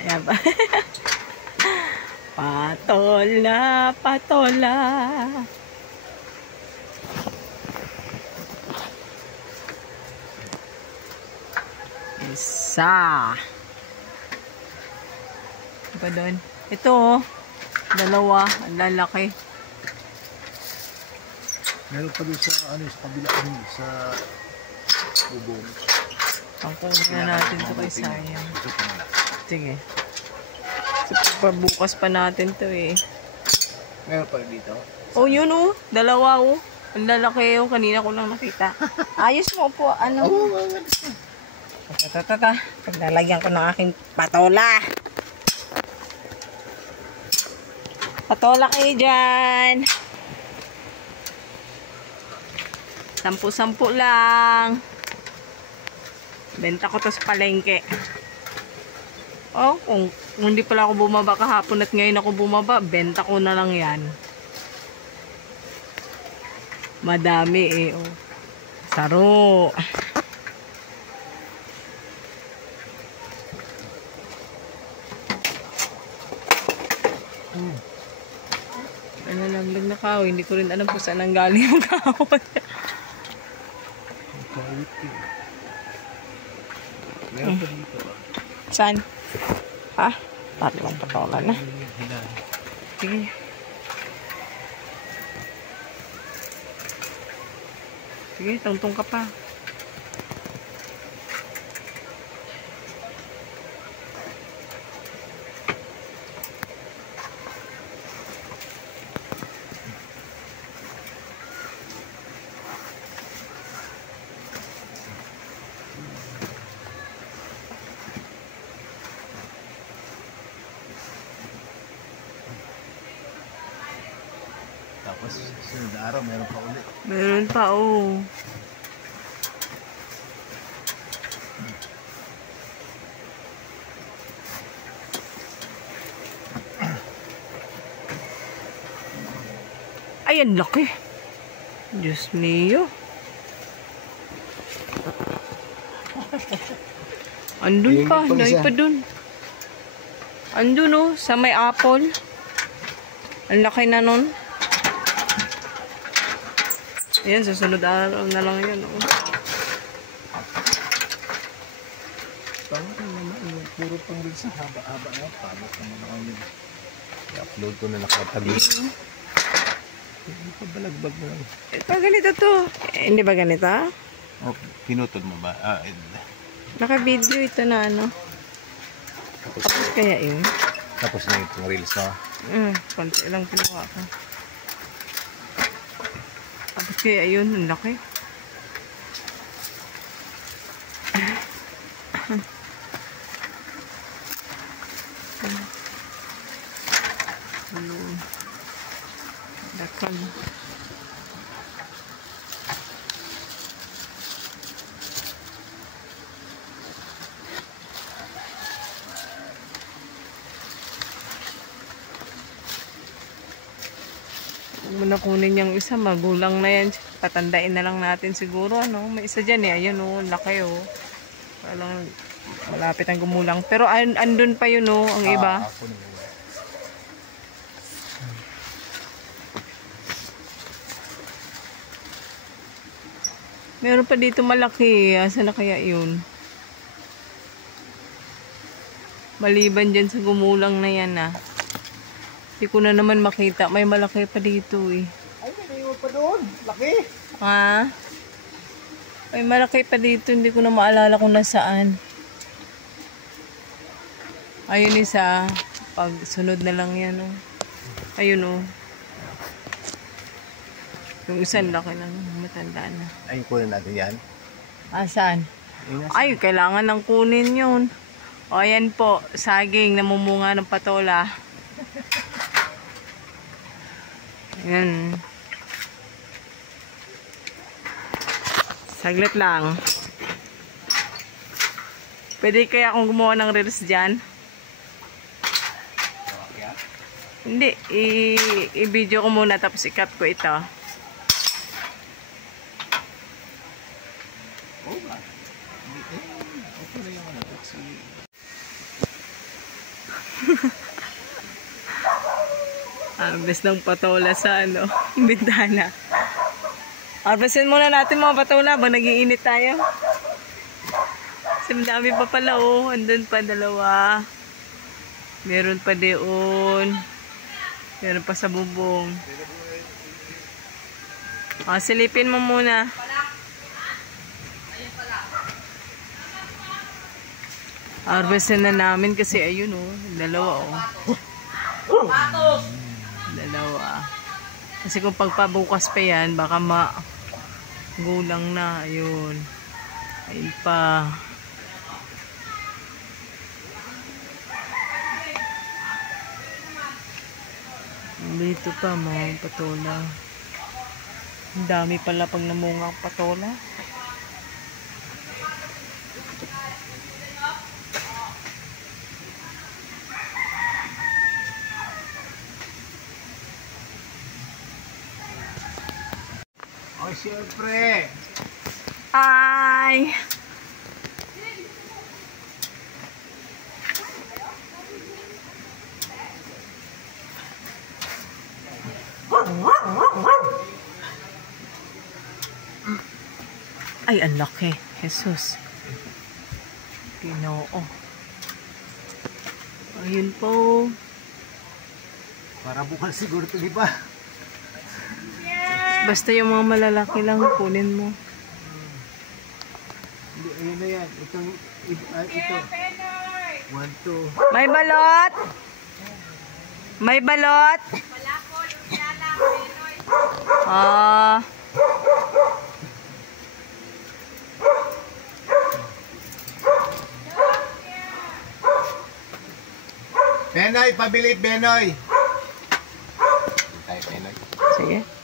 Ayan ba? Patola, patola. Isa. Ba doon? Ito oh. Dalawa. Ang lalaki. Meron pa doon sa, ano, sa kabila, sa bubong. Pangkunin na natin ito kay sayang. Sige. So, bukas pa natin to eh. Meron pa dito? Oh, yun oh. Dalawa oh. Ang lalaki oh. Kanina ko lang nakita. Ayos mo po. Ano? Tata. Paglalagyan ko ng aking patola. Patola kayo dyan. 10 lang. Benta ko to sa palengke. Oh, kung hindi pala ako bumaba kahapon at ngayon ako bumaba, benta ko na lang yan. Madami eh. Oh. Saro. Ano lang na kahoy. Hindi ko rin alam kung saan ang galing yung kahoy. Meron pa dito. Saan? Ha? Tatlong patola na. Sige. Sige, tungtong ka pa. Tapos sunod na araw meron pa ulit. Meron pa, oh. Ay, ang laki. Diyos mio. Andun pa. Nay pa dun. Andun, oh. Sa may apple. Ang laki na nun. Ayan, susunod araw na lang yan. Oh. Tama naman. Puro pang rin sa haba-haba na. Pabot naman ako yun. I-upload ko na nakatabi. Hindi pa balagbag mo lang. Ito, ganito to. Eh, hindi ba ganito? Oh, pinutol mo ba? Naka-video ito na ano. Tapos kaya yun. Tapos na itong reels na. Konti lang pinuha ko. Tapos kaya yun, ang laki. Dakal. Huwag mo na kunin yung isa, magulang na yan. Patandain na lang natin siguro, ano. May isa dyan eh, ayun oh, laki oh. Parang malapit ang gumulang. Pero andun pa yun oh, ang iba. Meron pa dito malaki. Asa na kaya yun? Maliban dyan sa gumulang na yan ah. Hindi ko na naman makita. May malaki pa dito eh. Ay, may pa doon. Laki. Ha? May malaki pa dito. Hindi ko na maalala kung nasaan. Ayun isa. Pag sunod na lang yan oh. Ayun oh. Yung isang laki lang, matanda na. Ay, kunin natin yan. Saan? Ay, kailangan ng kunin yun. O, ayan po, saging, namumunga ng patola. Ayan. Saglit lang. Pwede kaya akong gumawa ng reels dyan? Hindi, i-video ko muna tapos i-cut ko ito. Harvest ng patola sa ano, bintana. Harvestin muna natin mga patola ba nag-iinit tayo. Kasi madami pa pala oh. Andun pa dalawa. Meron pa doon. Meron pa sa bubong. Silipin mo muna. Harvestin na namin kasi ayun oh. Dalawa oh. Dalawa. Kasi kung pagpabukas pa yan, baka gulang na. Ayun. Ayun pa. Dito pa mga patola. Ang dami pala pag namunga ang patola. Oh, siyempre. Ay! Ay, ang laki. Jesus. Ginoo. Ayun po. Para bukal siguro ito, di ba? Basta yung mga malalaki lang kunin mo. Hindi, ayun na yan. Ito. 1, 2. May balot? May balot? Ah. Benoy, pabili, Benoy. Tayo, Benoy. Sige.